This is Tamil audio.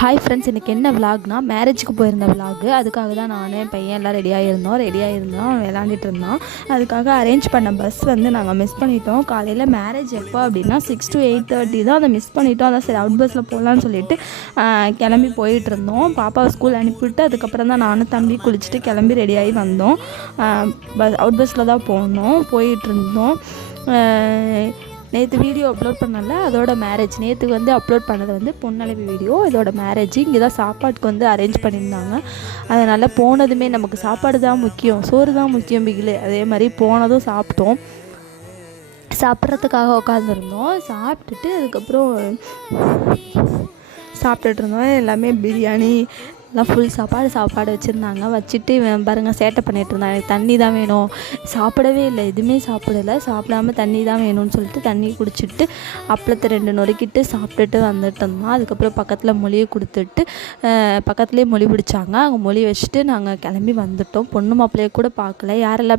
ஹாய் ஃப்ரெண்ட்ஸ், இன்றைக்கி என்ன விலாக்னா மேரேஜுக்கு போயிருந்த விலாகு. அதுக்காக தான் நான் என் பையன் எல்லாம் ரெடியாக இருந்தோம் விளாண்டுட்டு இருந்தோம். அதுக்காக அரேஞ்ச் பண்ண பஸ் வந்து நாங்கள் மிஸ் பண்ணிட்டோம். காலையில் மேரேஜ் எப்போ அப்படின்னா 6 to 8:30 தான். அதை மிஸ் பண்ணிட்டோம். அதான் சரி அவுட் பஸ்ஸில் போகலான்னு சொல்லிட்டு கிளம்பி போயிட்டுருந்தோம். பாப்பாவை ஸ்கூல் அனுப்பிவிட்டு அதுக்கப்புறம் தான் நானும் தம்பி குளிச்சுட்டு கிளம்பி ரெடியாகி வந்தோம். அவுட் பஸ்ஸில் தான் போயிட்டுருந்தோம். நேற்று வீடியோ அப்லோட் பண்ணல, அதோட மேரேஜ். நேற்று வந்து அப்லோட் பண்ணது வந்து பொண்ணளவு வீடியோ, இதோட மேரேஜ். இங்கே தான் சாப்பாட்டுக்கு வந்து அரேஞ்ச் பண்ணியிருந்தாங்க. அதனால் போனதுமே நமக்கு சாப்பாடு தான் முக்கியம், சோறு தான் முக்கியம் பிகிலு. அதே மாதிரி போனதும் சாப்பிட்டோம். சாப்பிட்றதுக்காக உட்காந்துருந்தோம். சாப்பிட்டுட்டு அதுக்கப்புறம் சாப்பிட்டுட்டு இருந்தோம். எல்லாமே பிரியாணி எல்லாம் ஃபுல் சாப்பாடு வச்சுருந்தாங்க. வச்சுட்டு பாருங்கள் சேட்டை பண்ணிகிட்டு இருந்தான். எனக்கு தண்ணி தான் வேணும், சாப்பிடவே இல்லை, எதுவுமே சாப்பிடாமல் தண்ணி தான் வேணும்னு சொல்லிட்டு தண்ணி குடிச்சிட்டு அப்பளத்தை 2 நொறுக்கிட்டு சாப்பிட்டுட்டு வந்துட்டு இருந்தோம். அதுக்கப்புறம் பக்கத்தில் மொழியை கொடுத்துட்டு பக்கத்துலேயே மொழி பிடிச்சாங்க. அங்கே மொழி வச்சுட்டு நாங்கள் கிளம்பி வந்துட்டோம். பொண்ணு மாப்பிள்ளையை கூட பார்க்கல. யாரெல்லாம்